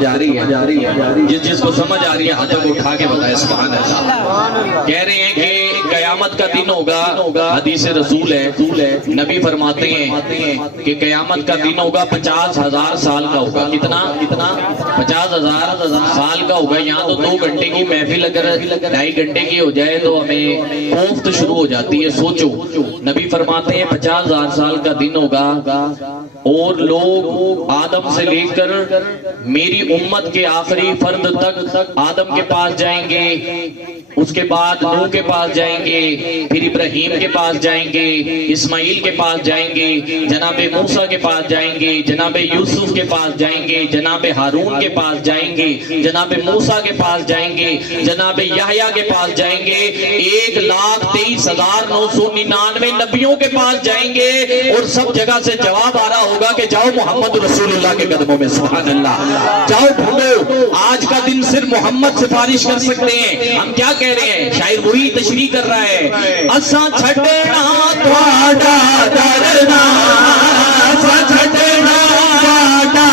سمجھ آ رہی ہے؟ جس جس کو سمجھ آ رہی ہے ہاتھوں کو اٹھا کے بتائے سبحان اللہ۔ کہہ رہے ہیں کہ قیامت کا دن ہوگا، حدیث رسول ہے، نبی فرماتے ہیں کہ قیامت کا دن ہوگا 50,000 سال کا ہوگا۔ کتنا 50,000 سال کا ہوگا۔ یہاں تو 2 گھنٹے کی محفل اگر 2.5 گھنٹے کی ہو جائے تو ہمیں کوفت شروع ہو جاتی ہے۔ سوچو نبی فرماتے ہیں 50,000 سال کا دن ہوگا اور لوگ آدم سے لے کر میری امت کے آخری فرد تک آدم کے پاس جائیں گے، اس کے بعد نوح کے پاس جائیں گے، پھر ابراہیم کے پاس جائیں گے، اسماعیل کے پاس جائیں گے، جناب موسیٰ کے پاس جائیں گے، جناب یوسف کے پاس جائیں گے، جناب ہارون کے پاس جائیں گے، جناب موسیٰ کے پاس جائیں گے، جناب یحییٰ کے پاس جائیں گے، 1,23,999 نبیوں کے پاس جائیں گے، اور سب جگہ سے جواب آ رہا ہوگا کہ جاؤ محمد رسول اللہ کے قدموں میں، سبحان اللہ، جاؤ ڈھونڈو۔ آج کا دن صرف محمد سفارش کر سکتے ہیں۔ ہم کیا کہہ رہے ہیں؟ شاعر وہی تشریح کر رہا ہے، اساں چھڈنا تہاڈا ڈرنا، اساں چھڈنا تہاڈا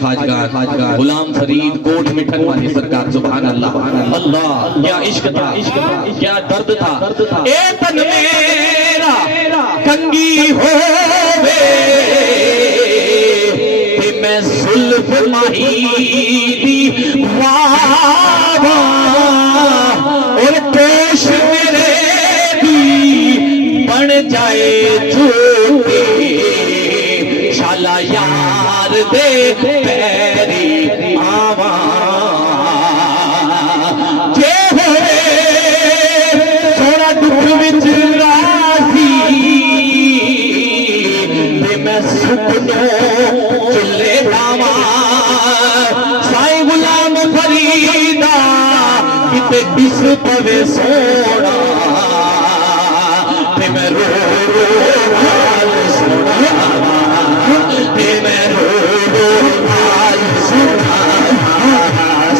خواجہ غلام فرید کوٹ مٹھن والی سرکار، سبحان اللہ، اللہ کیا عشق تھا، کیا درد تھا۔ اے تن میرا کنگی ہووے تے میں زلف ماہی دی واہ اور پیش میرے بھی بن جائے جھوٹے، شالا یار دے پیری آواں جے ہوئے سونا دکھ وچ راضی تے میں سکنوں چلے لاواں، سائیں غلام فریدا کتے کس پوے سونا تے میں رو رو حال سنا، تے میں رو رو حال سنا،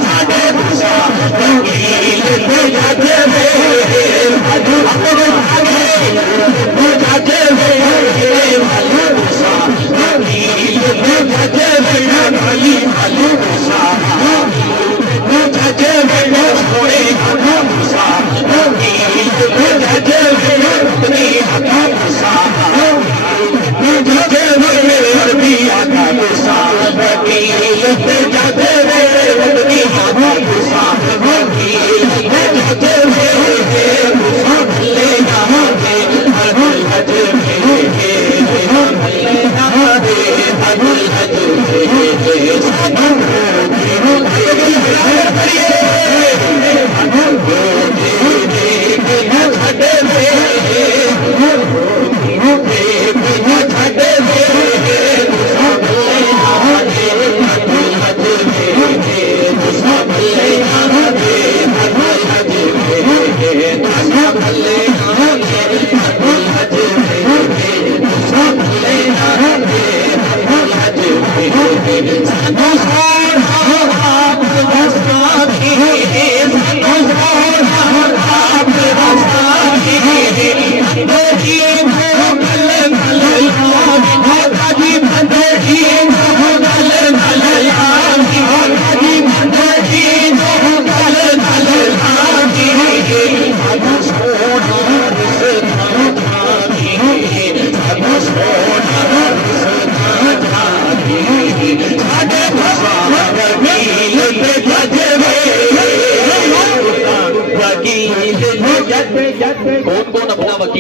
ساڈے دوسا تنگیل دے جاجے وے اپنے بھاگے جاجے وے والو دوسا تنگیل دے جاجے وے علی والو دوسا جاجے وے چھوڑے والو دوسا تنگیل دے جاجے وے اپنی دوسا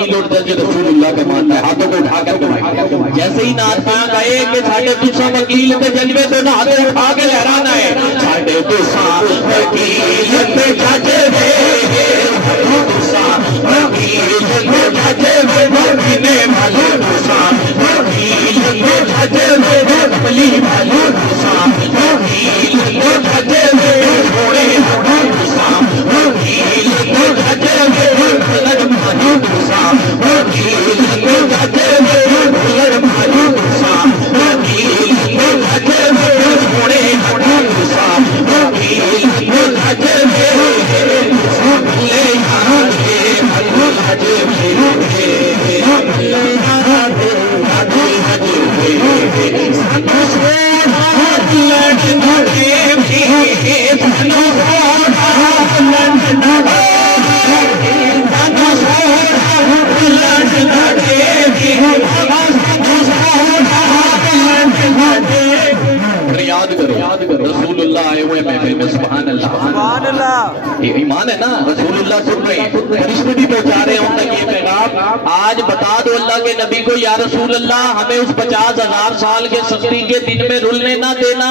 وکیل اور جج رسول اللہ کا ماننا ہے. ہاتھوں کو اٹھا کر گواہی. جیسے ہی نعت خواں گئے کہ ساڈے تساں وکیل تے جج وے تو ہاتھ اٹھا کے لہرانا ہے. ساڈے تساں وکیل تے جج وے تساں وکیل تے جج وے مدینے والے تساں وکیل تے جج وے کملی والے تساں وکیل تے جج وے سونے تساں وکیل تے جج وے بلد مانی تساں وکیل تے جج وے بلد مانی تساں وکیل تے جج وے سونے تساں وکیل تے جج وے تساں بلے یارے حج وے سانو سونا لڑنا دے سانو سونا لڑنا سانو سونا لڑنا دے سانو سونا یاد کرو رسول اللہ آئے ہوئے محفل میں. سبحان اللہ. یہ ایمان ہے نا. رسول اللہ سن رہے ہیں, فرشتے بھی پہنچا رہے ہیں ان تک یہ پیغام. آج بتا دو اللہ کے نبی کو یا رسول اللہ ہمیں اس 50,000 سال کے سختی کے دن میں رلنے نہ دینا,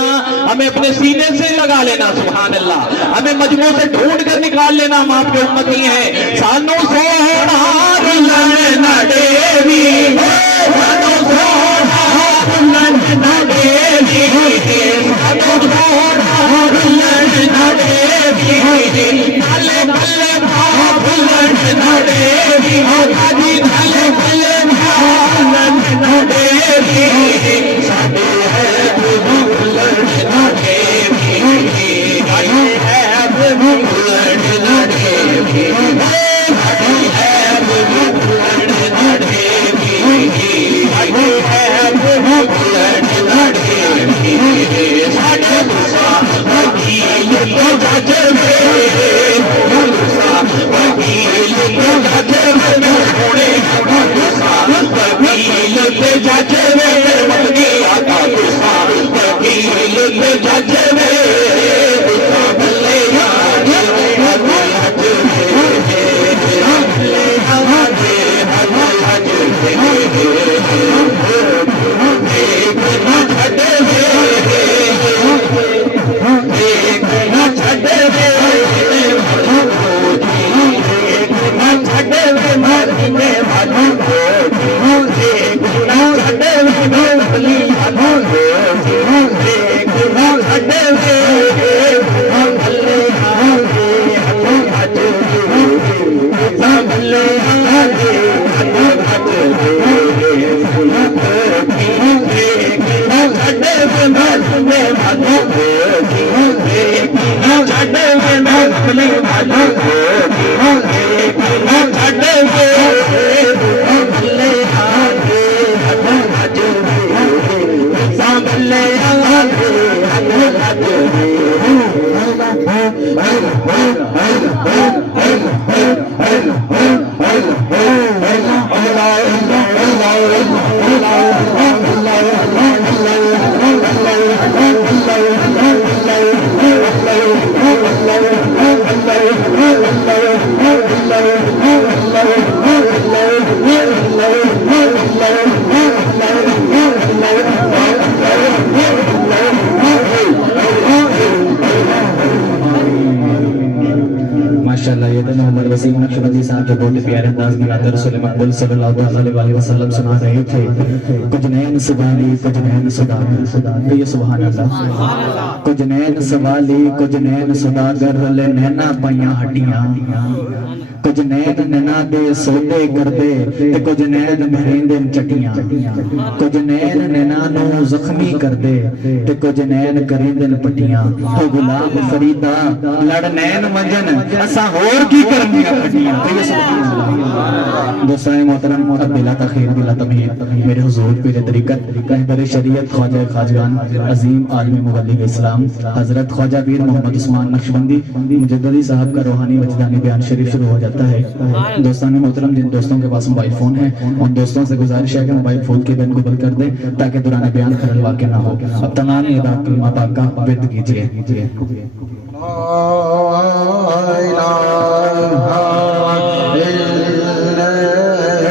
ہمیں اپنے سینے سے لگا لینا. سبحان اللہ. ہمیں مجموع سے ڈھونڈ کر نکال لینا, ہم آپ کے امتی ہیں. سانو سونا لڑنا دیوی سانو سونا لڑنا دیوی سانو سونا لڑنا دیوی بھلے بھلے بھاپ لڑنا دیوی حاجی بھلے بھلے بھاپ لڑنا دیوی ساڈے ہے بھوک لڑنا دیوی ساڈے ہے بھوک لڑنا دیوی ساڈے ہے بھوک لڑنا دیوی ساڈے ہے بھوک لڑنا دیوی ساڈے وکیل تے جج وے وکیل تے جج وے سونے وکیل تے جج وے مدنی آقا تساں وکیل تے جج وے تساں بھلے یار حج ماشاءاللہ. یہ دن محمد وسیم نقشبندی صاحب جو بہت پیارے انداز میں نعت رسول مقبول صلی اللہ علیہ وسلم سنا رہے تھے. کچھ نین سوالی کچھ نین سداگر. یہ سبحان اللہ. کچھ نین سوالی کچھ نین سداگر رلے نینا پائیاں ہٹیاں. کچھ نین ننا دے سودے کردے تے کچھ نین مہریندے چٹیاں. کچھ نین ننا نو زخمی کردے تے کچھ نین کریندے پٹیاں. او غلام فریدا لڑ نین منجن اسا ہور کی کرنیاں پٹیاں. دوستان محترم بلا تاخیر بلا تمہید میرے حضور پیر طریقت رہبر شریعت خواجہ خواجگان عظیم عالم مبلغ اسلام حضرت خواجہ پیر محمد عثمان نقشبندی مجددی صاحب کا روحانی وجدانی بیان شریف شروع ہو جاتا ہے. دوستان محترم جن دوستوں کے پاس موبائل فون ہے ان دوستوں سے گزارش ہے کہ موبائل فون کے بین کو بند کر دیں تاکہ دوران بیان خلل واقع نہ ہو. اب تمام ادا کلمہ پاک کا ورد کیجیے. لا الہ الا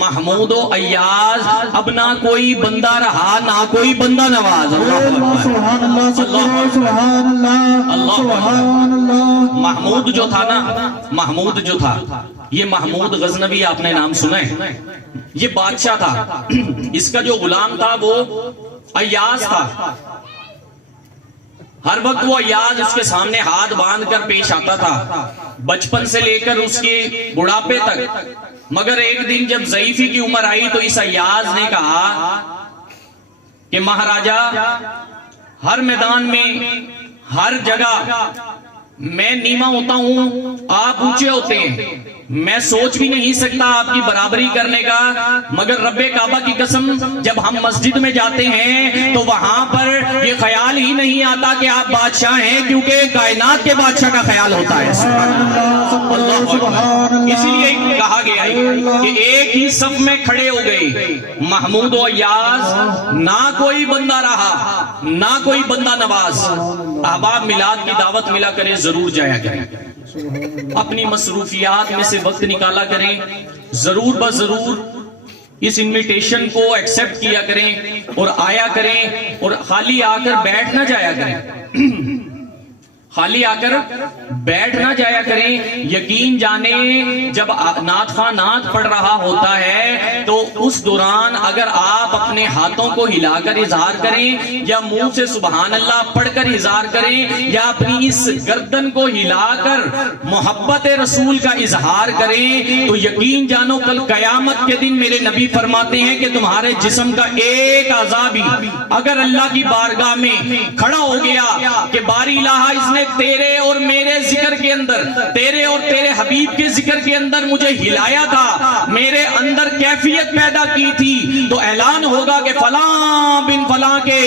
محمود و ایاز اب نہ کوئی بندہ رہا نہ کوئی بندہ نواز. اللہ اکبر. سبحان اللہ سبحان اللہ اللہ سبحان اللہ. محمود جو تھا نا، محمود جو تھا، یہ محمود غزنوی آپ نے نام سنا ہے؟ یہ بادشاہ تھا. اس کا جو غلام تھا وہ ایاز تھا. ہر وقت وہ ایاز اس کے سامنے ہاتھ باندھ کر پیش آتا تھا، بچپن سے لے کر اس کے بڑھاپے تک. مگر ایک دن جب ضعیفی کی عمر آئی تو اس ایاز نے کہا کہ مہاراجا، ہر میدان میں ہر جگہ میں نیما ہوتا ہوں، آپ اونچے ہوتے ہیں، میں سوچ بھی نہیں سکتا آپ کی برابری کرنے کا. مگر رب کعبہ کی قسم، جب ہم مسجد میں جاتے ہیں تو وہاں پر یہ خیال ہی نہیں آتا کہ آپ بادشاہ ہیں، کیونکہ کائنات کے بادشاہ کا خیال ہوتا ہے. اللہ اکبر. اسی لیے کہا گیا ہے کہ ایک ہی صف میں کھڑے ہو گئے محمود و ایاز، نہ کوئی بندہ رہا نہ کوئی بندہ نواز. احباب، میلاد کی دعوت ملا کرے، ضرور جایا کریں. اپنی مصروفیات میں سے وقت نکالا کریں، ضرور بضرور اس انویٹیشن کو ایکسپٹ کیا کریں اور آیا کریں. اور خالی آ کر بیٹھ نہ جایا کریں، خالی آ کر بیٹھ نہ جایا کریں. یقین جانے جب نعت خواہ نعت پڑھ رہا ہوتا ہے تو اس دوران اگر آپ اپنے ہاتھوں کو ہلا کر اظہار کریں یا منہ سے سبحان اللہ پڑھ کر اظہار کریں یا اپنی اس گردن کو ہلا کر محبت رسول کا اظہار کریں تو یقین جانو کل قیامت کے دن میرے نبی فرماتے ہیں کہ تمہارے جسم کا ایک اعضا بھی اگر اللہ کی بارگاہ میں کھڑا ہو گیا کہ باری الہ اس نے تیرے اور میرے ذکر کے اندر، تیرے اور تیرے حبیب کے ذکر کے اندر مجھے ہلایا تھا، میرے اندر کیفیت پیدا کی تھی، تو اعلان ہوگا کہ فلاں بن فلاں کے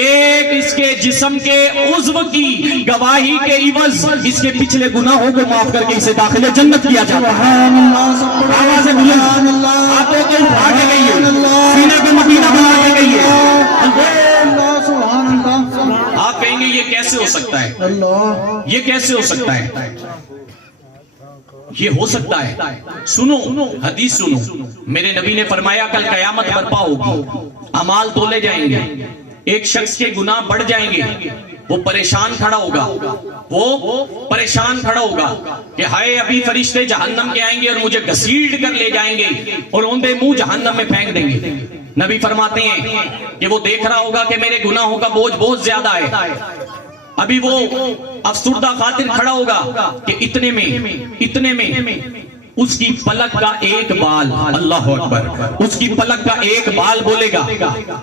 ایک اس کے جسم کے عضو کی گواہی کے عوض اس کے پچھلے گناہوں کو معاف کر کے اسے داخل جنت کیا جاتا ہے. آواز بلند، ہاتھوں کو اٹھا کے گئی ہے، سینے کو مدینہ بنا کے گئی ہے. آپ کہیں گے یہ کیسے ہو سکتا ہے؟ یہ کیسے ہو سکتا ہے؟ یہ ہو سکتا ہے. سنو حدیث سنو. میرے نبی نے فرمایا کل قیامت برپا ہوگی، اعمال تولے جائیں گے، ایک شخص کے گناہ بڑھ جائیں گے، وہ پریشان کھڑا ہوگا، وہ پریشان کھڑا ہوگا کہ ہائے ابھی فرشتے جہنم کے آئیں گے اور مجھے گھسیٹ کر لے جائیں گے اور اوندے منہ جہنم میں پھینک دیں گے. نبی فرماتے ہیں کہ وہ دیکھ رہا ہوگا کہ میرے گناہوں کا بوجھ بہت زیادہ ہے. ابھی وہ افسردہ خاطر کھڑا ہوگا کہ اتنے میں اس کی پلک کا ایک بال، اللہ اکبر، اس کی پلک کا ایک بال بولے گا،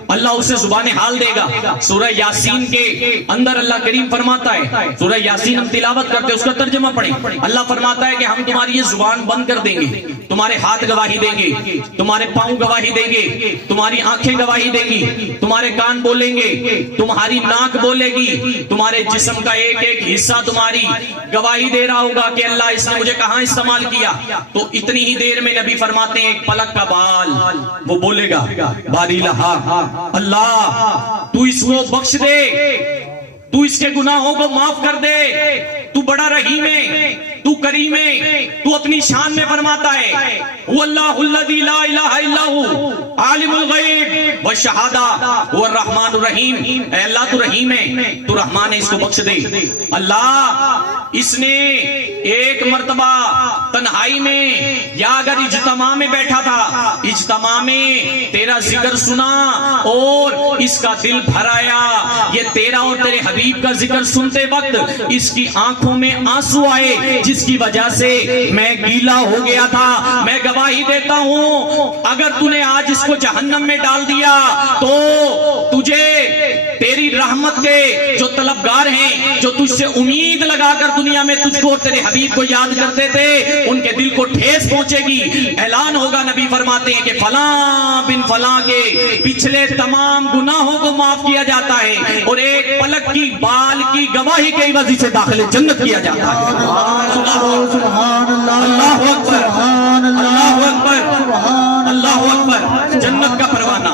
اللہ اسے زبان حال دے گا. سورہ یاسین کے اندر اللہ کریم فرماتا ہے، سورہ یاسین ہم تلاوت کرتے ہیں، اس کا ترجمہ پڑھیں. اللہ فرماتا ہے کہ ہم تمہاری یہ زبان بند کر دیں گے، تمہارے ہاتھ گواہی دیں گے، تمہارے پاؤں گواہی دیں گے، تمہاری آنکھیں گواہی دیں گی، تمہارے کان بولیں گے، تمہاری ناک بولے گی، تمہارے جسم کا ایک ایک حصہ تمہاری گواہی دے رہا ہوگا کہ اللہ اس نے مجھے کہاں استعمال کیا. تو اتنی ہی دیر میں نبی فرماتے ہیں ایک پلک کا بال وہ بولے گا باری الہ، اللہ تو اس کو بخش دے، تو اس کے گناہوں کو معاف کر دے، تو بڑا رحیم ہے، تو کریم ہے. تو اپنی شان میں فرماتا ہے واللہ الذی لا الہ الا هو عالم الغیب والشہادہ هو الرحمن الرحیم. اے اللہ تو رحیم ہے، تو رحمان ہے، اس کو بخش دے. اللہ اس نے ایک مرتبہ تنہائی میں یا اگر اجتماع میں بیٹھا تھا، اجتماع میں تیرا ذکر سنا اور اس کا دل بھر آیا. یہ تیرا اور تیرے حبیب کا ذکر سنتے وقت اس کی آنکھوں میں آنسو آئے، جس کی وجہ سے میں گیلا ہو گیا تھا. میں گواہی دیتا ہوں اگر تو نے آج اس کو جہنم میں ڈال دیا تو تجھے تیری رحمت کے جو طلبگار ہیں، جو تجھ سے امید لگا کر دنیا میں تجھ کو اور تیرے حبیب کو یاد کرتے تھے، ان کے دل کو ٹھیس پہنچے گی. اعلان ہوگا، نبی فرماتے ہیں کہ فلاں بن فلاں کے پچھلے تمام گناہوں کو معاف کیا جاتا ہے اور ایک پلک کی بال کی گواہی کے عوض سے داخل جنت کیا جاتا ہے. سبحان اللہ، اللہ اکبر، اللہ اکبر، اللہ اکبر. جنت کا پروانہ.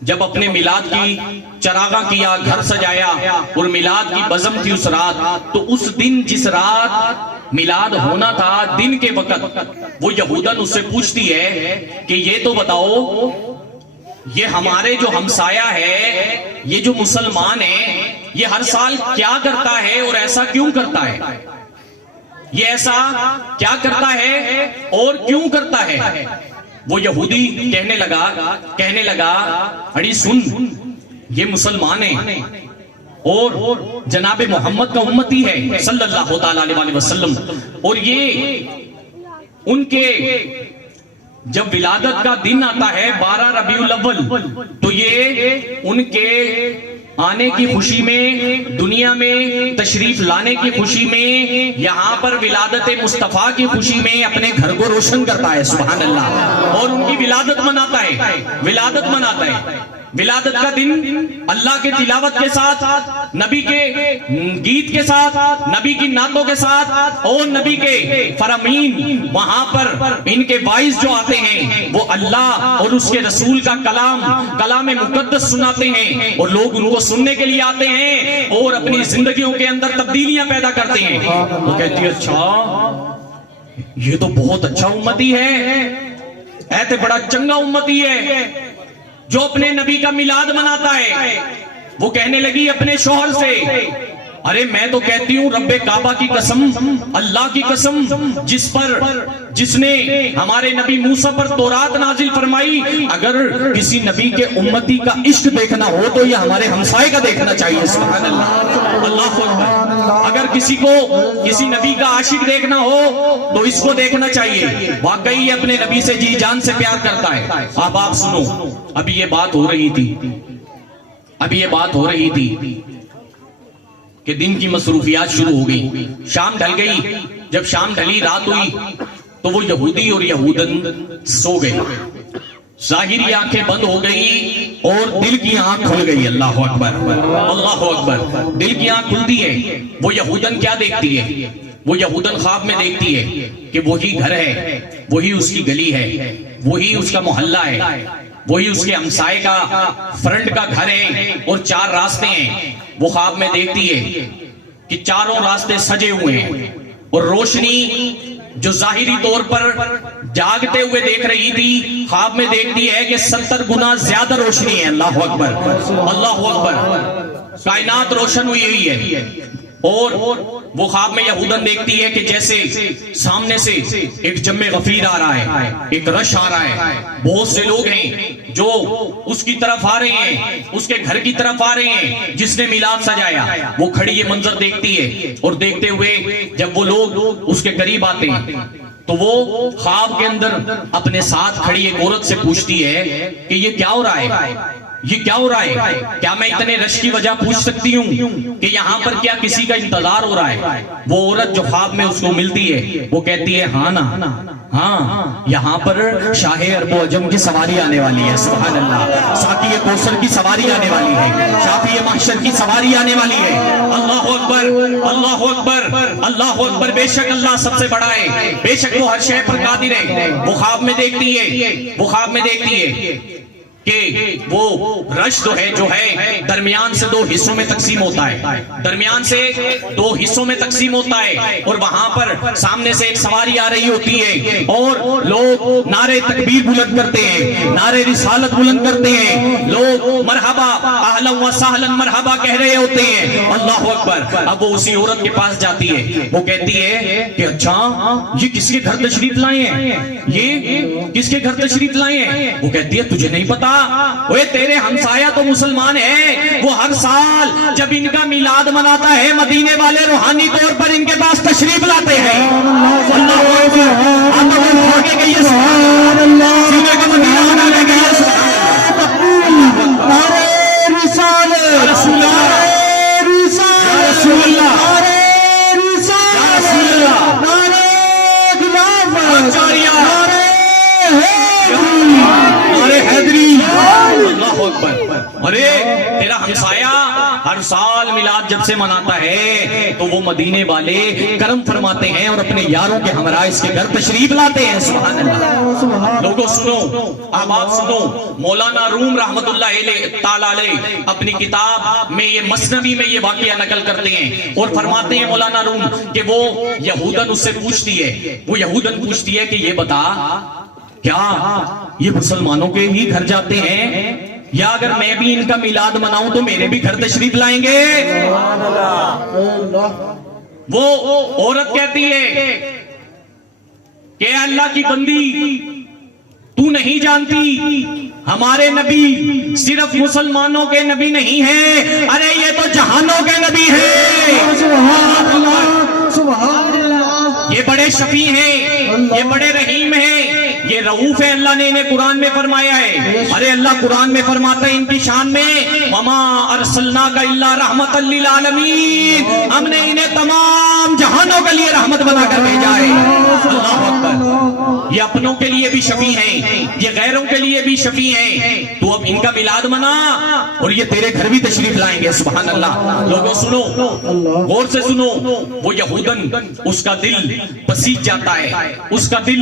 جب اپنے میلاد کی چراغاں کیا، گھر سجایا اور میلاد کی بزم تھی اس رات، تو اس دن جس رات میلاد ہونا تھا دن کے وقت وہ یہودن اس سے پوچھتی ہے کہ یہ تو بتاؤ، یہ ہمارے جو ہمسایہ ہے، یہ جو مسلمان ہے، یہ ہر سال کیا کرتا ہے اور ایسا کیوں کرتا ہے؟ یہ ایسا کیا کرتا ہے اور کیوں کرتا ہے؟ وہ یہودی کہنے لگا اڑی سن، یہ مسلمان ہیں اور جناب محمد کا امتی ہے صلی اللہ تعالی علیہ وسلم، اور یہ ان کے جب ولادت کا دن آتا ہے 12 ربیع الاول، تو یہ ان کے آنے کی خوشی میں، دنیا میں تشریف لانے کی خوشی میں، یہاں پر ولادت مصطفیٰ کی خوشی میں اپنے گھر کو روشن کرتا ہے، سبحان اللہ، اور ان کی ولادت مناتا ہے۔ ولادت کا دن اللہ کے تلاوت کے ساتھ، نبی کے گیت کے ساتھ، نبی کی نعتوں کے ساتھ، اور نبی کے فرامین، وہاں پر ان کے باعث جو آتے ہیں وہ اللہ اور اس کے رسول کا کلام مقدس سناتے ہیں، اور لوگ ان کو سننے کے لیے آتے ہیں اور اپنی زندگیوں کے اندر تبدیلیاں پیدا کرتے ہیں۔ وہ کہتی ہے اچھا یہ تو بہت اچھا امتی ہے، ایتے بڑا چنگا امتی ہے جو اپنے نبی کا میلاد مناتا ہے۔ وہ کہنے لگی اپنے شوہر سے، ارے میں تو کہتی ہوں رب کعبہ کی قسم، اللہ کی قسم، جس نے ہمارے نبی موسیٰ پر تورات نازل فرمائی، اگر کسی نبی کے امتی کا عشق دیکھنا ہو تو یہ ہمارے ہمسائے کا دیکھنا چاہیے، سبحان اللہ، اللہ اکبر۔ اگر کسی کو کسی نبی کا عاشق دیکھنا ہو تو اس کو دیکھنا چاہیے، واقعی اپنے نبی سے جی جان سے پیار کرتا ہے۔ اب آپ سنو، ابھی یہ بات ہو رہی تھی کہ دن کی مصروفیات شروع ہو گئی، شام ڈھل گئی۔ جب شام ڈھلی، رات ہوئی، تو وہ یہودی اور یہودن سو گئے، ظاہری آنکھیں بند ہو گئی اور دل کی آنکھ کھل گئی۔ اللہ اکبر، اللہ اکبر۔ دل کی آنکھ کھلتی ہے، وہ یہودن کیا دیکھتی ہے؟ وہ یہودن خواب میں دیکھتی ہے کہ وہی گھر ہے، وہی اس کی گلی ہے، وہی اس کا محلہ ہے، وہی اس کے ہمسائے کا فرنٹ کا گھر ہے، اور 4 راستے ہیں۔ وہ خواب میں دیکھتی ہے کہ چاروں راستے سجے ہوئے ہیں، اور روشنی جو ظاہری طور پر جاگتے ہوئے دیکھ رہی تھی، خواب میں دیکھتی ہے کہ 70 گنا زیادہ روشنی ہے۔ اللہ اکبر، اللہ اکبر۔ کائنات روشن ہوئی ہے، اور وہ خواب میں یہودن دیکھتی ہے کہ جیسے سامنے سے ایک جم غفیر آ رہا ہے، ایک رش آ رہا ہے، بہت سے لوگ ہیں جو اس کی طرف آ رہے ہیں، اس کے گھر کی طرف آ رہے ہیں جس نے میلاد سجایا۔ وہ کھڑی یہ منظر دیکھتی ہے، اور دیکھتے ہوئے جب وہ لوگ اس کے قریب آتے ہیں تو وہ خواب کے اندر اپنے ساتھ کھڑی ایک عورت سے پوچھتی ہے کہ یہ کیا ہو رہا ہے، یہ کیا ہو رہا ہے؟ کیا میں اتنے رش کی وجہ پوچھ سکتی ہوں کہ یہاں پر کیا کسی کا انتظار ہو رہا ہے؟ وہ عورت جو خواب میں اس کو ملتی ہے وہ کہتی ہے ہاں نا، ہاں یہاں پر شاہ عرب و عجم کی سواری آنے والی ہے، سبحان اللہ، ساقی کوثر کی سواری آنے والی ہے، شافی محشر کی سواری آنے والی ہے۔ اللہ اکبر، اللہ اکبر، اللہ اکبر۔ بے شک اللہ سب سے بڑا ہے، بے شک وہ ہر شے پر قادر ہے۔ وہ خواب میں دیکھتی ہے کہ وہ رش جو ہے درمیان سے 2 حصوں میں تقسیم ہوتا ہے، درمیان سے 2 حصوں میں تقسیم ہوتا ہے، اور وہاں پر سامنے سے ایک سواری آ رہی ہوتی ہے، اور لوگ نعرے تکبیر بلند کرتے ہیں، نعرے رسالت بلند کرتے ہیں، لوگ مرحبا اہلا و سہلا مرحبا کہہ رہے ہوتے ہیں۔ اللہ اکبر۔ اب وہ اسی عورت کے پاس جاتی ہے، وہ کہتی ہے کہ اچھا یہ کس کے گھر تشریف لائے ہیں، یہ کس کے گھر تشریف لائے ہیں؟ وہ کہتی ہے تجھے نہیں پتا، وہ تیرے ہمسایہ تو مسلمان ہیں، وہ ہر سال جب ان کا میلاد مناتا ہے مدینے والے روحانی طور پر ان کے پاس تشریف لاتے ہیں۔ اللہ اکبر۔ آتا وہ بھاگے گئی ہے، سبحان اللہ، سینے کا مدینہ بنانے گئی ہے، سبحان اللہ، نعرہ رسالت، رسول اللہ، رسول اللہ، رسول اللہ، نعرہ خلافت، نعرہ حیدری۔ اللہ اکبر۔ ارے تیرا ہمسایہ ہر سال میلاد جب سے مناتا ہے تو وہ مدینے والے کرم فرماتے ہیں اور اپنے یاروں کے ہمراہ اس کے گھر تشریف لاتے ہیں. سبحان اللہ. لوگوں سنو، اب آپ سنو، مولانا روم رحمت اللہ تعالی علیہ اپنی کتاب میں یہ مثنوی میں یہ واقعہ نقل کرتے ہیں اور فرماتے ہیں مولانا روم کہ وہ یہودن اس سے پوچھتی ہے، وہ یہودن پوچھتی ہے کہ یہ بتا کیا یہ مسلمانوں کے ہی گھر جاتے ہیں یا اگر میں بھی ان کا میلاد مناؤں تو میرے بھی گھر تشریف لائیں گے؟ وہ عورت کہتی ہے کہ اللہ کی بندی تو نہیں جانتی ہمارے نبی صرف مسلمانوں کے نبی نہیں ہیں، ارے یہ تو جہانوں کے نبی ہیں. سبحان اللہ سبحان اللہ. یہ بڑے شفیع ہیں، یہ بڑے رحیم ہیں، یہ رؤوف ہے. اللہ نے انہیں قرآن میں فرمایا ہے. ارے اللہ قرآن میں فرماتا ہے ان کی شان میں وما ارسلناک الا رحمت للعالمین، ہم نے انہیں تمام جہانوں کے لیے رحمت بنا کر بھیجا ہے. اللہ اکبر. یہ اپنوں کے لیے بھی شفیع ہیں، یہ غیروں کے لیے بھی شفیع ہیں. تو اب ان کا میلاد منا اور یہ تیرے گھر بھی تشریف لائیں گے. سبحان اللہ. لوگوں سنو، غور سے سنو. وہ یہودن اس کا دل پسیج جاتا ہے، اس کا دل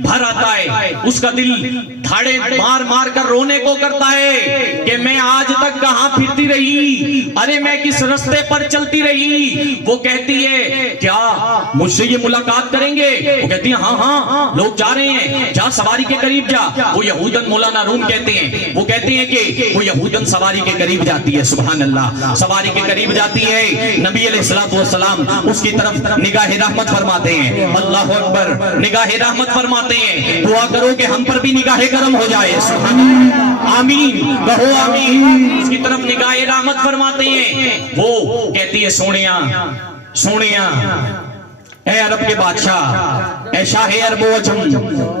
بھر آتا ہے، اس کا دل دھاڑے مار مار کر رونے کو کرتا ہے کہ میں آج تک کہاں پھرتی رہی، ارے میں کس رستے پر چلتی رہی. وہ کہتی ہے کیا مجھ سے یہ ملاقات کریں گے؟ وہ کہتی ہے ہاں ہاں لوگ جا رہے ہیں، جا سواری کے قریب جا. وہ یہودن مولانا روم کہتے ہیں، وہ کہتے ہیں کہ وہ یہودن سواری کے قریب جاتی ہے. سبحان اللہ. سواری کے قریب جاتی ہے، نبی علیہ الصلوۃ والسلام اس کی طرف نگاہ رحمت فرماتے ہیں. اللہ اکبر. نگاہ رحمت فرماتے ہیں. دعا کرو کہ ہم پر بھی نگاہ کرم ہو جائے. سبحان اللہ. آمین کہو آمین. اس کی طرف نگاہ رحمت فرماتے ہیں. وہ کہتی ہے سونیا سونیا، اے عرب کے بادشاہ، اے شاہ عرب و عجم،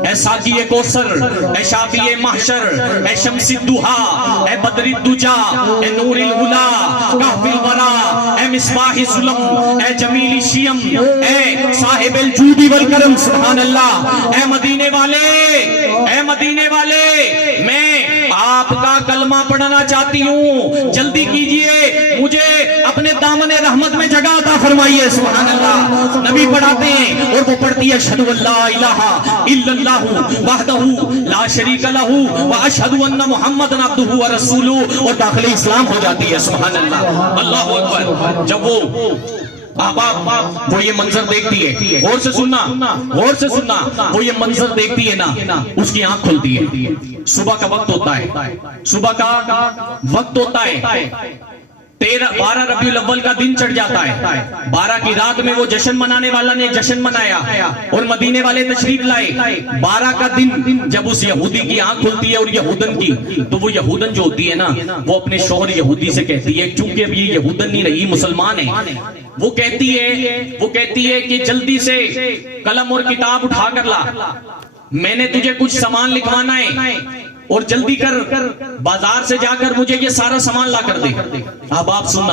اے ساقی کوثر، اے شافی محشر، اے شمس الضحیٰ، اے بدر الدجا، اے نور الہلا، کہف الورا، اے مصباح ظلم، اے جمیل الشیم، اے صاحب الجود والکرم. سبحان اللہ. اے مدینے والے، اے مدینے والے، میں آپ کا کلمہ پڑھنا چاہتی ہوں، جلدی کیجئے، مجھے اپنے دامن رحمت میں جگہ عطا فرمائیے. سبحان اللہ. نبی پڑھاتے ہیں اور وہ پڑھتی ہے اشہدو ان لا الہ الا اللہ وحدہ لا شریک لہ واشہدو ان محمدًا عبدہ ورسولہ، اور داخل اسلام ہو جاتی ہے. سبحان اللہ. اللہ اکبر. جب وہ یہ منظر دیکھتی ہے، غور سے سننا، غور سے سننا، وہ یہ منظر دیکھتی ہے نا، اس کی آنکھ کھلتی ہے. صبح کا وقت ہوتا ہے، صبح کا وقت ہوتا ہے. 12 ربیع الاول کا دن چڑھ جاتا ہے. 12 کی رات میں وہ جشن منانے والا نے جشن منایا اور مدینے والے تشریف لائے. 12 کا دن جب اس یہودی کی آنکھ کھلتی ہے اور یہودن کی، تو وہ یہودن جو ہوتی ہے نا، وہ اپنے شوہر یہودی سے کہتی ہے، چونکہ اب یہ یہودن نہیں رہی، مسلمان ہے، وہ کہتی ہے کہ جلدی سے قلم اور کتاب اٹھا کر لا، میں نے تجھے کچھ سامان لکھوانا ہے اور جلدی کر بازار سے جا کر مجھے یہ سارا سامان لا کر دے. اب آپ سننا.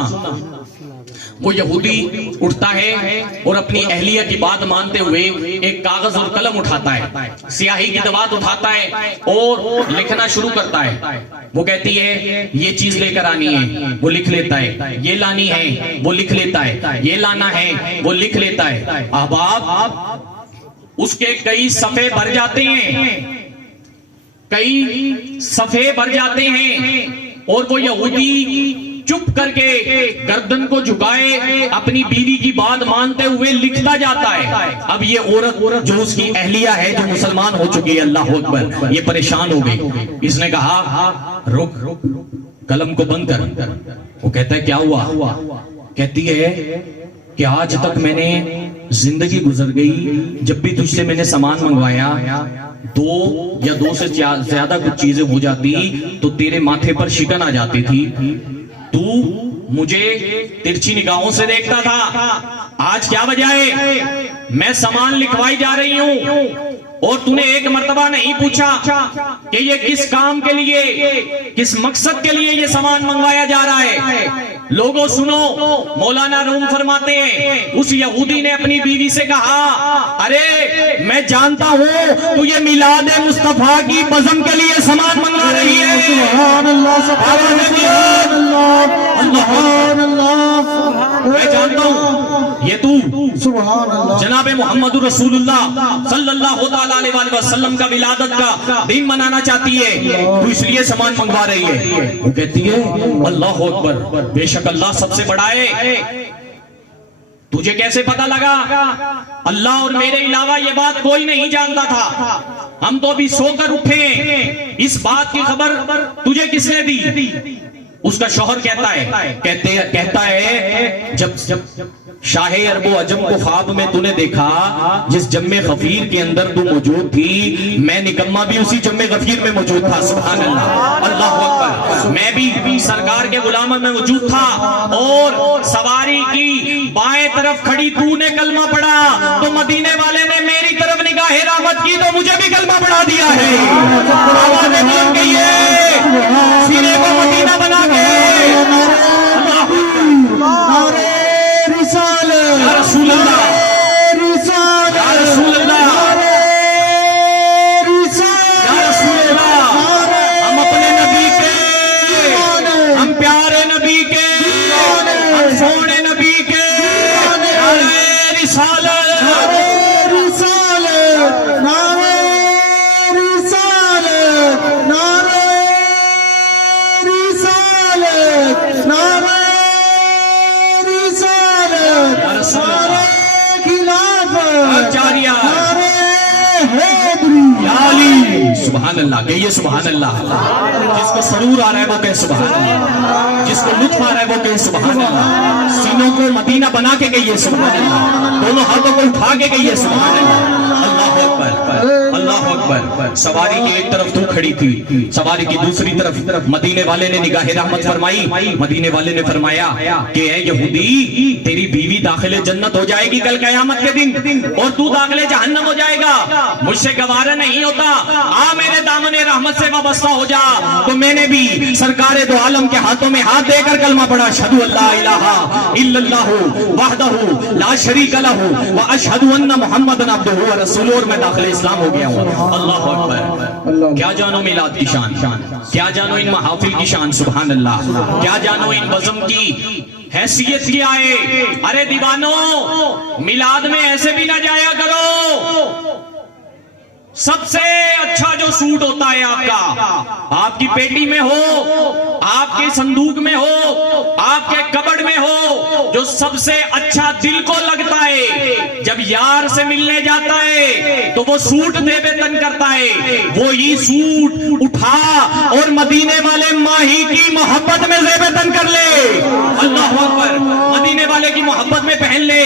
وہ یہودی اٹھتا ہے اور اپنی اہلیہ کی بات مانتے ہوئے ایک کاغذ اور قلم اٹھاتا ہے، سیاہی کی دوات اٹھاتا ہے اور لکھنا شروع کرتا ہے. وہ کہتی ہے یہ چیز لے کر آنی ہے، وہ لکھ لیتا ہے. یہ لانی ہے، وہ لکھ لیتا ہے. یہ لانا ہے، وہ لکھ لیتا ہے. اب آپ اس کے کئی صفحے بھر جاتے ہیں، کئی صفحے بھر جاتے ہیں اور وہ یہودی چپ کر کے گردن کو جھکائے اپنی بیوی کی بات مانتے ہوئے لکھتا جاتا ہے. اب یہ عورت جو اس کی اہلیہ ہے، جو مسلمان ہو چکی ہے، اللہ اکبر، یہ پریشان ہو گئی. اس نے کہا رک، قلم کو بند کر. وہ کہتا ہے کیا ہوا؟ کہتی ہے کہ آج تک میں نے زندگی گزر گئی، جب بھی تجھ سے میں نے سامان منگوایا، 2 سے زیادہ کچھ چیزیں ہو جاتی تو تیرے ماتھے پر شکن آ جاتی تھی. تو مجھے ترچھی نگاہوں سے دیکھتا تھا. آج کیا وجہ ہے؟ میں سامان لکھوائی جا رہی ہوں اور تو نے ایک مرتبہ نہیں پوچھا کہ یہ کس کام کے لیے، کس مقصد کے لیے یہ سامان منگوایا جا رہا ہے. لوگوں سنو، مولانا روم فرماتے ہیں اس یہودی نے اپنی بیوی سے کہا ارے میں جانتا ہوں تو یہ میلاد مصطفیٰ کی بزم کے لیے سامان منگوا رہی ہے. سبحان اللہ سبحان اللہ. سبحان اللہ میں جانتا ہوں یہ تو سبحان اللہ جناب محمد رسول اللہ صلی اللہ تعالی علیہ وسلم کا ولادت کا دن منانا چاہتی ہے، تو اس لیے سامان منگوا رہی ہے. وہ کہتی ہے اللہ اکبر، بے شک اللہ سب سے بڑا ہے. تجھے کیسے پتا لگا؟ اللہ اور میرے علاوہ یہ بات کوئی نہیں جانتا تھا، ہم تو ابھی سو کر اٹھے. اس بات کی خبر تجھے کس نے دی؟ اس کا شوہر کہتا ہے جب شاہ عرب و عجم کو خواب میں تو نے دیکھا، جس جم غفیر کے اندر تو موجود تھی، میں نکمہ بھی اسی جم غفیر میں موجود تھا. سبحان اللہ، اللہ اکبر. میں بھی سرکار کے غلاموں میں موجود تھا، اور سواری کی بائیں طرف کھڑی تو نے کلمہ پڑھا تو مدینے والے نے میری طرف نگاہ رحمت کی تو مجھے بھی کلمہ پڑھا دیا ہے. آوازیں بلند گئی ہے، سینے کو مدینہ بنا کے نعرہ رسالت یا رسول اللہ، رسالت یا رسول اللہ، یا رسول اللہ. ہم اپنے نبی کے، ہم پیارے نبی کے، ہم سونے نبی کے نعرہ رسالت، رسالت نعرہ رسالت نعرہ رسالت نعرہ رسالت یا رسول اللہ، خلافت جاریہ، نعرہ حیدری یا علی. سبحان اللہ، کہیے سبحان اللہ. جس کو سرور آ رہا ہے وہ کہے سبحان اللہ، جس کو لطف آ رہا ہے وہ کہے سبحان اللہ. سینوں کو مدینہ بنا کے کہیے سبحان اللہ، دونوں ہاتھوں کو اٹھا کے کہیے سبحان اللہ. اللہ اکبر، اللہ اکبر. سواری کی ایک طرف تو کھڑی تھی، سواری کی دوسری طرف مدینے والے نے نگاہ رحمت فرمائی. مدینے والے نے فرمایا کہ اے یہودی، تیری بیوی داخل جنت ہو جائے گی کل قیامت کے دن، اور تو داخل جہنم ہو جائے گا. مجھ سے گوارا نہیں ہوتا، آ میرے دامن رحمت سے وابستہ ہو جا. تو میں نے بھی سرکار دو عالم کے ہاتھوں میں ہاتھ دے کر کلمہ پڑھا، اشہدو اللہ الہ الا اللہ وحدہ لا شریک لہ واشہد ان محمد عبدہ ورسولہ، اور میں داخل اسلام ہو گیا ہوں. اللہ اکبر. کیا جانو میلاد کی شان، کیا جانو ان محافل کی شان. سبحان اللہ. کیا جانو ان بزم کی حیثیت کیا ہے. ارے دیوانوں، میلاد میں ایسے بھی نہ جایا کرو. سب سے اچھا جو سوٹ ہوتا ہے آپ کا، آپ کی پیٹی میں ہو، آپ کے صندوق میں ہو، آپ کے کبڑ میں ہو، جو سب سے اچھا دل کو لگتا ہے، جب یار سے ملنے جاتا ہے تو وہ سوٹ دے بے تن کرتا ہے. وہی سوٹ اٹھا اور مدینے والے ماہی کی محبت میں زیب تن کر لے. اللہ اکبر. مدینے والے کی محبت میں پہن لے،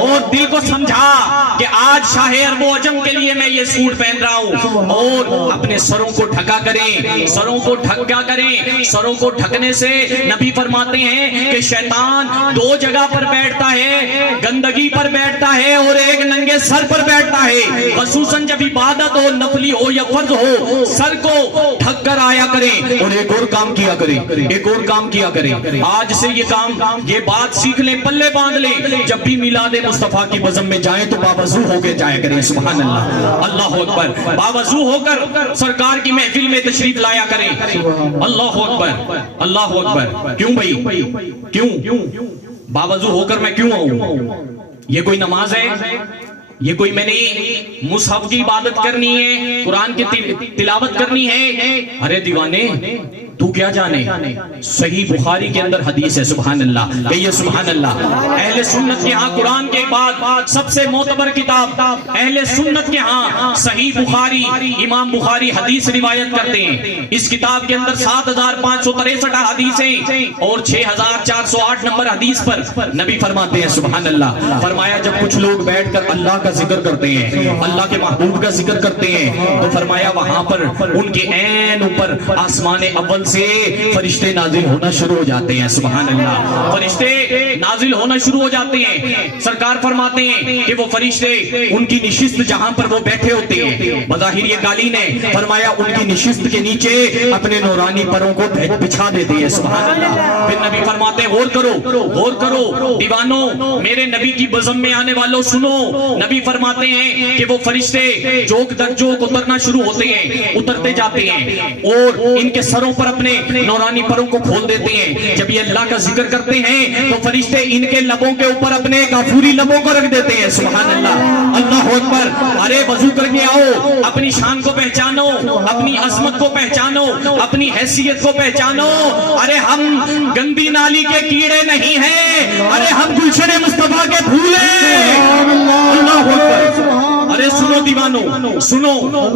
اور دل کو سمجھا کہ آج شاہ عرب و عجم کے لیے میں یہ سوٹ پہن رہا ہوں. اور اپنے سروں کو ڈھکا کریں، سروں کو ڈھکا کریں. سروں کو ڈھکنے سے نبی فرماتے ہیں کہ شیطان دو جگہ پر بیٹھتا ہے، گندگی پر بیٹھتا ہے اور ایک ننگے سر پر بیٹھتا ہے. خصوصاً جب عبادت ہو، نفلی ہو یا فرض ہو، سر کو ڈھک کر آیا کریں. اور ایک اور کام کیا کریں، ایک اور کام کیا کریں. آج سے یہ کام، یہ بات سیکھ لیں، پلے باندھ لیں. جب بھی میلاد مصطفیٰ کی بزم میں جائیں تو باوضو ہو کے جایا کریں. سبحان اللہ، اللہ اکبر. باوضو ہو کر سرکار کی محفل میں تشریف لایا کریں. اللہ اکبر، اللہ اکبر. کیوں بھائی، کیوں باوضو ہو کر میں کیوں آؤں؟ یہ کوئی نماز ہے؟ یہ کوئی میں نے مصحف کی عبادت کرنی ہے، قرآن کی تلاوت کرنی ہے؟ ارے دیوانے، تو کیا جانے. صحیح بخاری کے اندر حدیث ہے. سبحان اللہ، کہیے سبحان اللہ. اہل سنت کے ہاں قرآن کے بعد سب سے معتبر کتاب اہل سنت کے ہاں صحیح بخاری. امام بخاری حدیث روایت کرتے ہیں. اس کتاب کے اندر 7563 حدیثیں اور 6408 نمبر حدیث پر نبی فرماتے ہیں سبحان اللہ. فرمایا جب کچھ لوگ بیٹھ کر اللہ کا ذکر کرتے ہیں، اللہ کے محبوب کا ذکر کرتے ہیں، تو فرمایا وہاں پر ان کے عین اوپر آسمان اول سے فرشتے نازل ہونا شروع ہو جاتے ہیں. سبحان اللہ، فرشتے نازل ہونا شروع ہو جاتے ہیں. سرکار فرماتے ہیں کہ وہ فرشتے ان کی نشست جہاں پر وہ بیٹھے ہوتے ہیں، بظاہر یہ قالین ہے، فرمایا ان کی نشست کے نیچے اپنے نورانی پروں کو بچھا دیتے ہیں. سبحان اللہ. پھر نبی فرماتے ہیں غور کرو، غور کرو دیوانوں، میرے نبی کی بزم میں آنے والوں سنو. نبی فرماتے ہیں کہ وہ فرشتے جوک در جوک اترنا شروع ہوتے ہیں، اترتے جاتے ہیں، اور ان کے سروں پر اپنے نورانی پروں کو کھول دیتے ہیں. جب یہ اللہ کا ذکر کرتے ہیں تو فرشتے ان کے لبوں کے اوپر اپنے کافوری لبوں کو رکھ دیتے ہیں. سبحان اللہ, اللہ اکبر. ارے وضو کر کے آؤ, اپنی شان کو پہچانو, اپنی عظمت کو پہچانو, اپنی حیثیت کو پہچانو. ارے ہم گندی نالی کے کیڑے نہیں ہیں, ارے ہم گلشن مصطفیٰ کے پھول ہیں. اللہ اکبر. ارے سنو دیوانو سنو,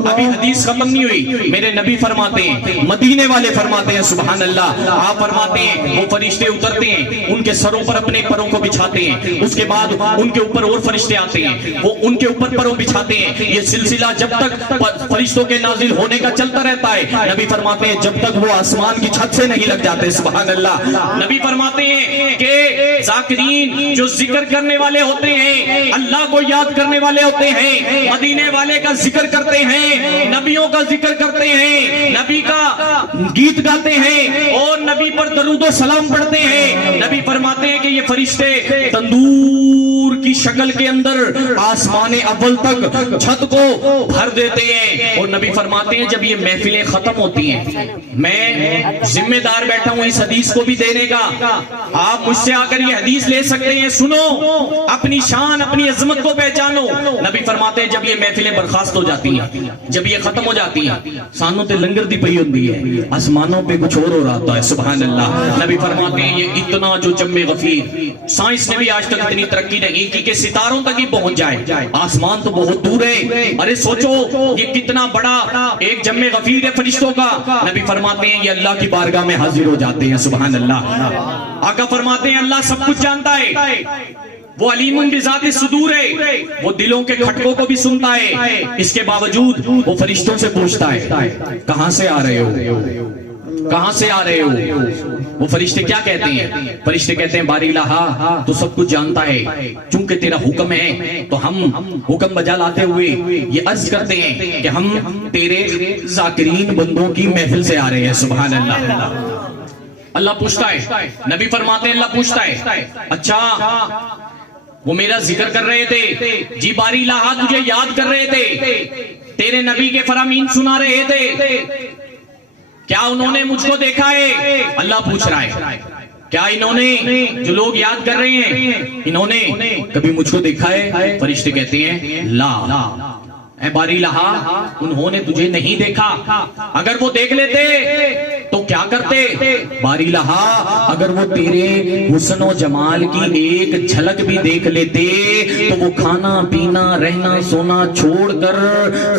ابھی حدیث ختم نہیں ہوئی. میرے نبی فرماتے ہیں, مدینے والے فرماتے ہیں, سبحان اللہ, آپ فرماتے ہیں وہ فرشتے اترتے ہیں, ان کے سروں پر اپنے پروں کو بچھاتے ہیں, اس کے بعد ان کے اوپر اور فرشتے آتے ہیں, وہ ان کے اوپر پروں بچھاتے ہیں. یہ سلسلہ جب تک فرشتوں کے نازل ہونے کا چلتا رہتا ہے. نبی فرماتے ہیں جب تک وہ آسمان کی چھت سے نہیں لگ جاتے. سبحان اللہ. نبی فرماتے ہیں کہ ذاکرین جو ذکر کرنے والے ہوتے ہیں, اللہ کو یاد کرنے والے ہوتے ہیں, مدینے والے کا ذکر کرتے ہیں, نبیوں کا ذکر کرتے ہیں, نبی کا گیت گاتے ہیں اور نبی پر درود و سلام پڑھتے ہیں. نبی فرماتے ہیں کہ یہ فرشتے تندور کی شکل کے اندر آسمان اول تک چھت کو بھر دیتے ہیں. اور نبی فرماتے ہیں جب یہ محفلیں ختم ہوتی ہیں, میں ذمہ دار بیٹھا ہوں اس حدیث کو بھی دینے کا, آپ مجھ سے آ کر یہ حدیث لے سکتے ہیں. سنو, اپنی شان اپنی عظمت کو پہچانو. نبی فرماتے ہیں جب یہ محفلیں برخاست ہو جاتی ہیں, جب یہ ختم ہو جاتی ہیں, سانوں تے لنگر دی پئی ہوندی ہے, آسمانوں پہ کچھ اور ہو رہا ہے. سبحان اللہ. نبی فرماتے ہیں یہ اتنا جو جم غفیر, سائنس نے بھی آج تک اتنی ترقی نہیں کی کہ ستاروں تک ہی پہنچ جائے, آسمان تو بہت دور ہے. ارے سوچو یہ کتنا بڑا ایک جم غفیر ہے فرشتوں کا. نبی فرماتے ہیں یہ اللہ کی بارگاہ میں حاضر ہو جاتے ہیں. سبحان اللہ. آقا فرماتے ہیں اللہ سب کچھ جانتا ہے, وہ علیم بذات الصدور ہے, وہ دلوں کے کھٹکوں کو بھی سنتا ہے. اس کے باوجود وہ فرشتوں سے پوچھتا ہے کہاں سے آ رہے ہو, کہاں سے آ رہے ہو. وہ فرشتے کیا کہتے ہیں, فرشتے کہتے ہیں باری الہا تو سب کچھ جانتا ہے, چونکہ تیرا حکم ہے تو ہم حکم بجا لاتے ہوئے یہ عرض کرتے ہیں کہ ہم تیرے ذاکرین بندوں کی محفل سے آ رہے ہیں. سبحان اللہ. اللہ پوچھتا ہے, نبی فرماتے ہیں اللہ پوچھتا ہے اچھا وہ میرا ذکر کر رہے تھے, جی باری الہا تجھے یاد کر رہے تھے, تیرے نبی کے فرامین سنا رہے تھے, کیا انہوں نے مجھ کو دیکھا ہے؟ اللہ پوچھ رہا ہے کیا انہوں نے جو لوگ یاد کر رہے ہیں انہوں نے کبھی مجھ کو دیکھا ہے؟ فرشتے کہتے ہیں لا. اے باری الہا انہوں نے تجھے نہیں دیکھا, اگر وہ دیکھ لیتے تو کیا کرتے؟ باری الہا اگر وہ تیرے حسن و جمال کی ایک جھلک بھی دیکھ لیتے تو وہ کھانا پینا رہنا سونا چھوڑ کر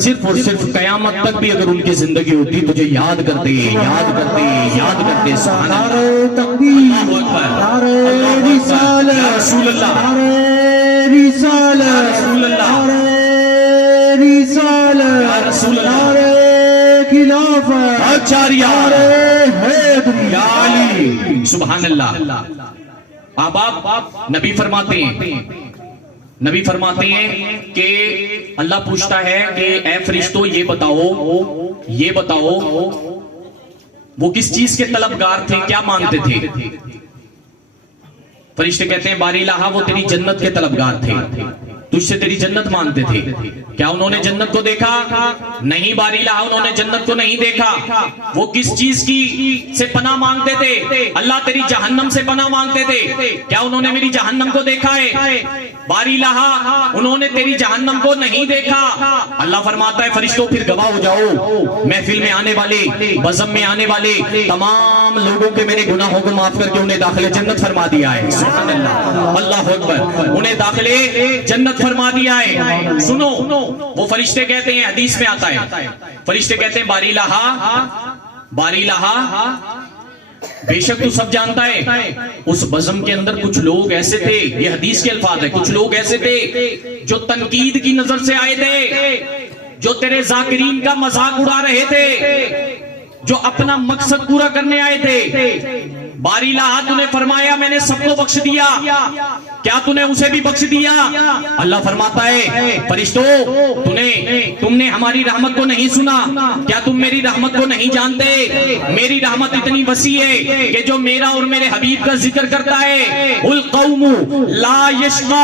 صرف اور صرف قیامت تک بھی اگر ان کی زندگی ہوتی تجھے یاد کرتے یاد کرتے یاد کرتے. سبحان اللہ. تکبیر, اللہ نعرہ رسالت, یا رسول اللہ, نعرہ رسالت, رسول اللہ, نعرہ رسالت, یا رسول اللہ, نعرہ خلافت, آچاریہ, نعرہ حیدری, یا علی. سبحان اللہ. آپ نبی فرماتے ہیں, نبی فرماتے ہیں کہ اللہ پوچھتا ہے کہ اے فرشتوں یہ بتاؤ وہ کس چیز کے طلبگار تھے, کیا مانگتے تھے؟ فرشتے کہتے ہیں باری الہا وہ تیری جنت کے طلبگار تھے, تجھ سے تیری جنت مانگتے تھے. کیا انہوں نے جنت کو دیکھا؟ نہیں باری الہا انہوں نے جنت کو نہیں دیکھا. وہ کس چیز کی سے پناہ مانگتے تھے؟ اللہ تیری جہنم سے پناہ مانگتے تھے. کیا انہوں نے میری جہنم کو دیکھا ہے؟ باری الہا انہوں نے تیری جہنم کو نہیں دیکھا. اللہ فرماتا ہے فرشتوں پھر گواہ ہو جاؤ, محفل میں آنے والے, بزم میں آنے والے تمام لوگوں کے میرے گناہوں کو معاف کر کے انہیں داخل جنت فرما دیا ہے. سبحان اللہ. اللہ اکبر. انہیں داخل جنت فرما دیا ہے. سنو وہ فرشتے کہتے ہیں, حدیث میں آتا ہے, فرشتے کہتے ہیں باری الہا بے شک تو سب جانتا ہے اس بزم کے اندر کچھ لوگ ایسے تھے, یہ حدیث کے الفاظ ہے, کچھ لوگ ایسے تھے جو تنقید کی نظر سے آئے تھے, جو تیرے ذاکرین کا مذاق اڑا رہے تھے, جو اپنا مقصد پورا کرنے آئے تھے. باری الہا تو نے فرمایا میں نے سب کو بخش دیا, کیا تو نے اسے بھی بخش دیا؟ اللہ فرماتا ہے فرشتوں تم نے ہماری رحمت کو نہیں سنا, کیا تم میری رحمت کو نہیں جانتے؟ میری رحمت اتنی وسیع ہے کہ جو میرا اور میرے حبیب کا ذکر کرتا ہے, القوم لا یشقى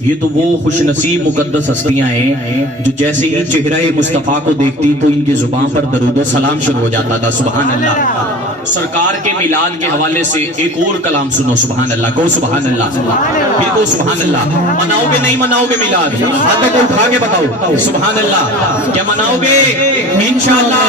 یہ تو وہ خوش نصیب مقدس ہستیاں ہیں جو جیسے ہی چہرہ مصطفیٰ کو دیکھتی تو ان کی زبان پر درود و سلام شروع ہو جاتا تھا. سبحان اللہ. سرکار کے میلاد کے حوالے سے ایک اور کلام سنو. سبحان اللہ. کہو سبحان اللہ. پھر کہو سبحان اللہ. مناؤ گے نہیں مناؤ گے میلاد؟ ہاتھوں کو اٹھا کے بتاؤ. سبحان اللہ. کیا مناؤ گے؟ انشاءاللہ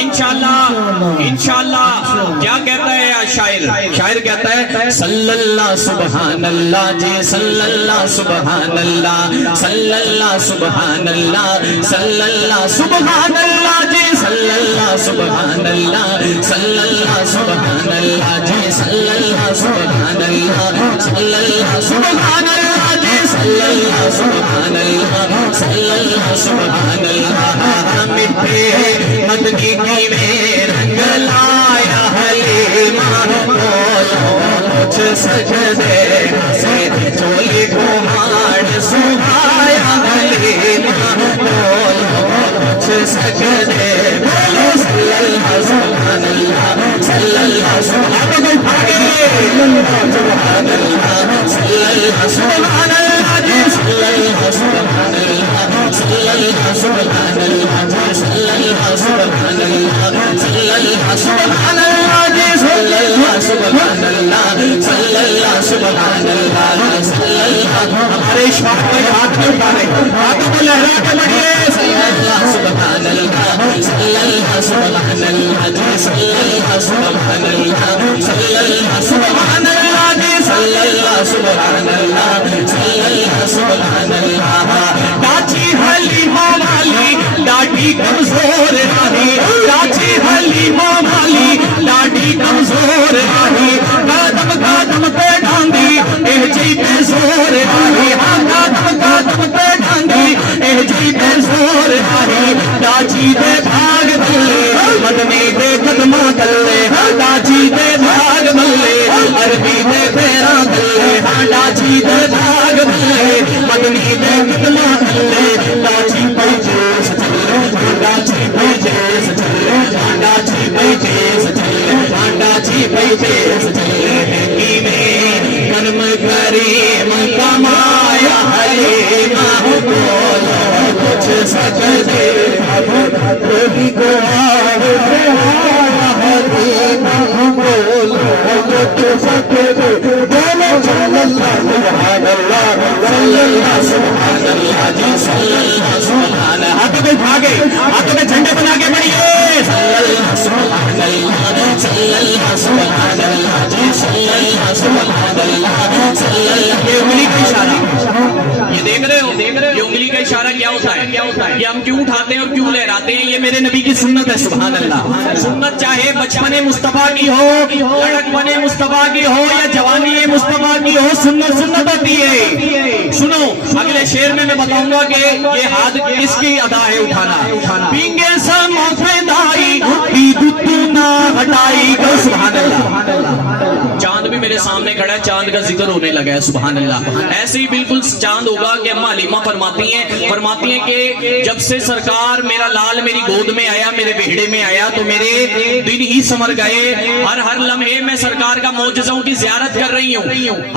انشاءاللہ انشاءاللہ. کیا کہتا ہے شاعر؟ شاعر کہتا ہے صلی اللہ سبحان اللہ جی صلی اللہ سبحان اللہ صلی اللہ سبحان اللہ صلی اللہ سبحان اللہ جی صلی اللہ سبحان اللہ صلی اللہ سبحان اللہ جی صلی اللہ سبحان اللہ صلی اللہ سبحان اللہ جی صلی اللہ سبحان اللہ صلی اللہ سبحان اللہ. مٹھے مدنی کی میں رنگ لایا حلیمہ بولو کچھ سجدے سے چولی کو ماڑ سبھایا حلیمہ بولو کچھ سجدے بولو صلی اللہ سبحان اللہ صلی اللہ سبحان اللہ صلی اللہ سبحان اللہ صلی اللہ سبحان اللہ صلی اللہ سبحان اللہ صلی اللہ سبحان اللہ صلی اللہ سبحان اللہ صلی اللہ سبحان اللہ صلی اللہ سبحان اللہ صلی اللہ. ہمارے شوق میں ہاتھ میں اٹھانے ہاتھوں کو لہرا کے پڑھیے. صلی اللہ سبحان اللہ صلی اللہ سبحان اللہ صلی اللہ سبحان اللہ صلی اللہ سبحان اللہ صلی اللہ سبحان اللہ صلی اللہ سبحان اللہ. ڈاچی حلیمہ والی ڈاڈی کمزور رہی ڈاچی حلیمہ والی ڈاڈی کمزور رہی قدم قدم پہ ڈانگی اے جی پہ زور رہی قدم قدم پہ ڈانگی اے جی پہ زور رہی. ڈاچی دے بھاگ دلے مدنی دے قدمہ دلے ڈاچی دے بھاگ دلے عربی دے پیرا دلے ڈاچی دے بھاگ دلے مدنی دے قدمہ دلے. ڈاچی پہ جیس چلے ڈاچی پہ جیس چلے ڈاچی پہ جیس چلے ڈاچی پہ جیس چلے کی میں کرم کریم کمایا حلیمہ بولو کچھ سجدے روحی کو حلیمہ بولو کچھ سجدے بولو صلی اللہ سبحان اللہ صلی اللہ سبحان اللہ جی صلی اللہ سبحان اللہ. ہاتھوں میں بھاگے ہاتھوں میں جھنڈے بنا کے پڑھیے. صلی اللہ سبحان اللہ صلی اللہ سبحان اللہ جی صلی اللہ سبحان اللہ صلی اللہ. یہ انگلی کا اشارہ یہ دیکھ رہے ہو یہ انگلی کا اشارہ کیا ہوتا ہے یہ ہم کیوں اٹھاتے ہیں اور کیوں لہراتے ہیں؟ یہ میرے نبی کی سنت ہے. سبحان اللہ. سنت چاہے بچپن مصطفیٰ کی ہو لڑکپن مصطفیٰ کی ہو یا جوانی مصطفیٰ کی ہو سنت سنت ہوتی ہے. سنو اگلے شعر میں بتاؤں گا کہ یہ ہاتھ کس کی ادا ہے اٹھانا. بینگے سا موفیدائی بیدتو نہ ہٹائی. سبحان اللہ. چاند بھی میرے سامنے کھڑا ہے چاند کا ذکر ہونے لگا ہے. سبحان اللہ. ایسے ہی بالکل چاند ہوگا کہ اماں حلیمہ فرماتی ہیں کہ جب سے سرکار میرا لال میری گود میں آیا میرے بیڑے میں آیا تو میرے دن ہی سمر گئے. ہر لمحے میں سرکار کا معجزوں کی زیارت کر رہی ہوں.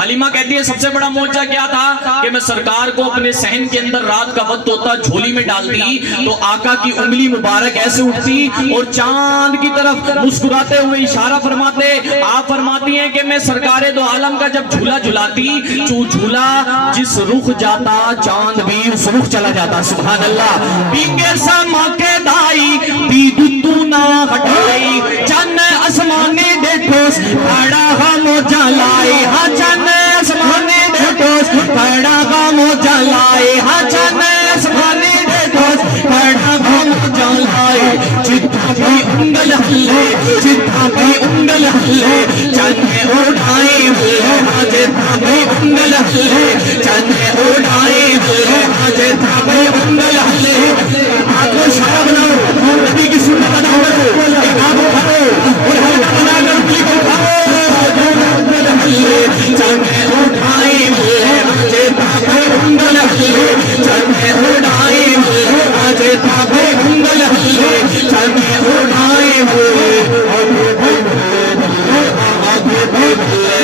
حلیمہ کہتی ہے سب سے بڑا معجزہ کیا تھا کہ میں سرکار کو اپنے صحن کے اندر رات کا وقت ہوتا جھولی میں ڈالتی تو آقا کی انگلی مبارک ایسے اٹھتی اور چاند کی طرف مسکراتے ہوئے اشارہ فرماتے. آپ فرماتی ہیں کہ میں سرکار دو عالم کا جب جھولا جھلاتی جو جھولا جس رخ جاتا چاند بھی اس رخ چلا جاتا. سبحان اللہ. بینگے سا موقع دائی بیدتو نہ ہٹائی چند اسمانے دیکھوس کھڑا ہم جلائی ہاں چند اسمانے دیکھوس کھڑا ہم جلائی ہاں چند اسمانے دیکھوس کھڑا ہم جلائی. جتھا بھی انگل ہلے جتھا بھی انگل ہلے چند اڑائی ہلے ہاں جتھا بھی انگل ہلے چند اڑائی ہلے ہاں جتھا بھی انگل ہلے. آپ کو شراب بناؤ نبی کی سنت ادا کرو ایک آپ اٹھاؤ اور حلقہ بنا کر انگلی کو اٹھاؤ چند اڑائی ہلے ہاں جتھا بھی انگل ہلے چند اڑائی ہلے ہاں جتھا بھی انگل ہلے چند اڑائی ہلے. آگے بھی بلے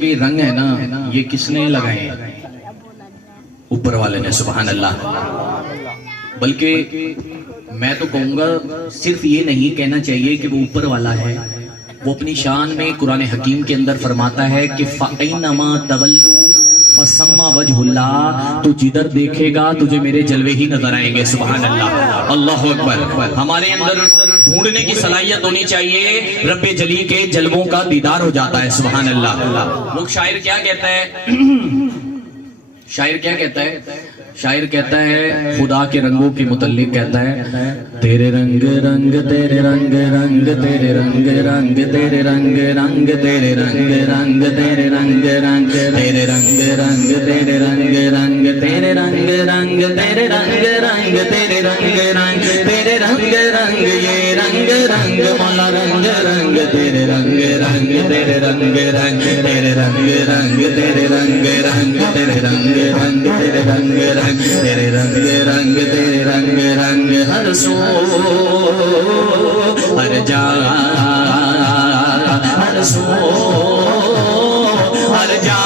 بھی رنگ ہے نا یہ کس نے لگائے ہیں؟ اوپر والے نے، سبحان اللہ۔ بلکہ میں تو کہوں گا صرف یہ نہیں کہنا چاہیے کہ وہ اوپر والا ہے، وہ اپنی شان میں قرآن حکیم کے اندر فرماتا ہے کہ فَأَيْنَمَا تَوَلُّوا فَثَمَّ وَجْهُ اللَّهِ، تو جدھر دیکھے گا تجھے میرے جلوے ہی نظر آئیں گے، سبحان اللہ، اللہ اکبر۔ ہمارے اندر ڈھونڈنے کی صلاحیت ہونی چاہیے، رب جلی کے جلووں کا دیدار ہو جاتا ہے، سبحان اللہ۔ وہ شاعر کیا کہتا ہے؟ شاعر کیا کہتا ہے؟ شاعر کہتا ہے خدا کے رنگوں کے متعلق کہتا ہے، تیرے رنگ رنگ تیرے رنگ رنگ تیرے رنگ رنگ تیرے رنگ رنگ تیرے رنگ رنگ تیرے رنگ رنگ تیرے رنگ رنگ تیرے رنگ رنگ تیرے رنگ رنگ تیرے رنگ رنگ تیرے رنگ رنگ تیرے رنگ رنگ یہ رنگ رنگ مولا رنگ رنگ تیرے رنگ رنگ تیرے رنگ رنگ تیرے رنگ رنگ تیرے رنگ رنگ تیرے رنگ رنگ تیرے رنگ رنگ تیرے رنگ رنگ تیرے رنگ رنگ ہر سو ہر جا ہر سو ہر جا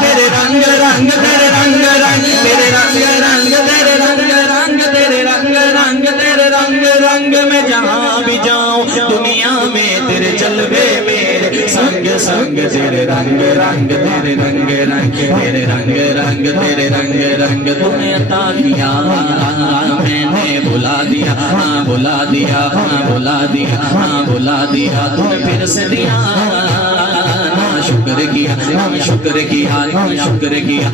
تیرے رنگ رنگ تیرے رنگ رنگ تیرے رنگ رنگ تیرے رنگ رنگ تیرے رنگ رنگ تیرے رنگ رنگ میں جہاں بھی جاؤں دنیا میں تیرے جلوے میرے سنگ سنگ تیرے رنگ رنگ تیرے رنگ رنگ تیرے رنگ رنگ تیرے رنگ رنگ تم نے عطا کیا میں نے بلا دیا ہاں بلا دیا ہاں بلا دیا ہاں بلا دیا تم نے پھر سے دیا شکر کیا شکر کیا شکر کیا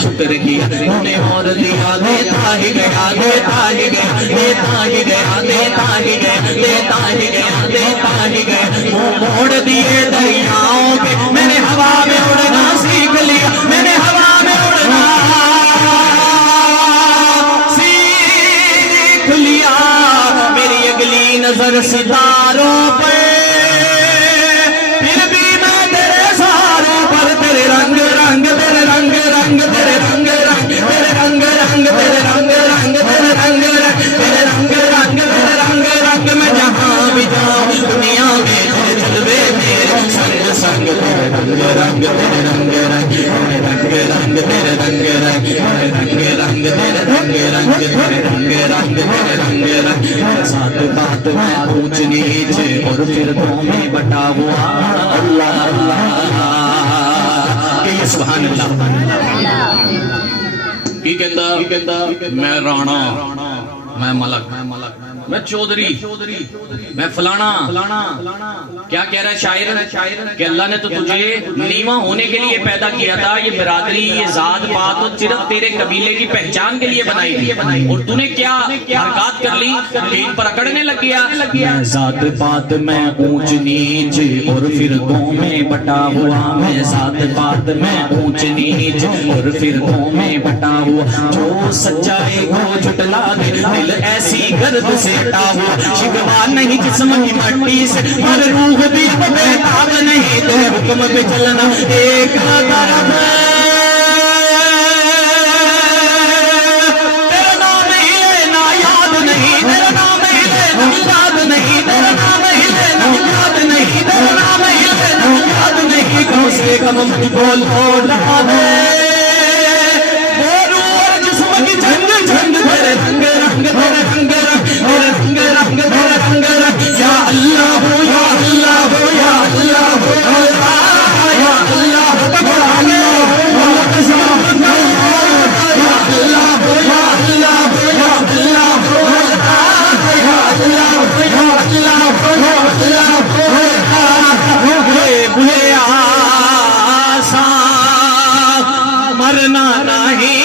شکر کیا تم نے اور دیا دیتا ہی گیا دیتا ہی گیا دیتا ہی گیا دیتا ہی گیا دیتا ہی گیا دیتا ہی گیا منہ موڑ دیے دریاؤں پہ میں نے ہوا میں اڑنا سیکھ لیا میں نے ہوا میں اڑنا سیکھ لیا میری اگلی نظر ستاروں پہ پھر بھی میں تیرے سہاروں پر تیرے رنگ رنگ تیرے رنگ رنگ تیرے رنگ رنگ تیرے رنگ رنگ تیرے رنگ رنگ تیرے رنگ رنگ تیرے رنگ رنگ تیرے رنگ رنگ میں جہاں بھی جاؤں دنیا میں تیرے جلوے میرے سنگ سنگ تیرے رنگ رنگ تیرے رنگ رنگ تیرے رنگ رنگ تیرے رنگ رنگ تیرے رنگ رنگ تیرے رنگ رنگ تیرے رنگ رنگ تیرے رنگ رنگ ساتھ بات میں اونچ نیچ اور پھر دو میں بٹا ہوا اللہ اللہ کہ سبحان اللہ کی کہندا میں رانا میں ملک میں چودھری میں فلانا کیا کہہ رہا ہے شاعر کہ اللہ نے تو تجھے نیواں ہونے کے لیے پیدا کیا تھا یہ برادری یہ ذات پات تو صرف تیرے قبیلے کی پہچان کے لیے بنائی تھی اور تو نے کیا حرکات کر لی دین پر اکڑنے لگ گیا ذات پات میں اونچ نیچ اور فرقوں میں بٹا ہوا میں ذات پات میں اونچ نیچ اور فرقوں میں بٹا ہوا جو سچائی کو جھٹلا دے دل ایسی گرد سے ہٹا ہوا شکوا نہیں جسم کی مٹی سے پر روح بھی بے تاب نہیں تیرے حکم پہ چلنا ایک طرف تیرا نام ہی لینا یاد نہیں تیرا نام ہی لینا یاد نہیں تیرا نام ہی لینا یاد نہیں تیرا نام ہی لینا یاد نہیں کم سے کم مجھ کو لوٹا دے وہ روح اور جسم کی جنگ جنگ تیرے رنگ رنگ تیرے رنگ رنگ تیرے رنگ رنگ تیرے رنگ رنگ یا اللہ ہو یا اللہ ہو یا اللہ ہو یا اللہ ہو پکڑانے یا اللہ ہو یا اللہ ہو یا اللہ ہو یا اللہ ہو یا اللہ ہو یا اللہ ہو بھلے آسان مرنا نہیں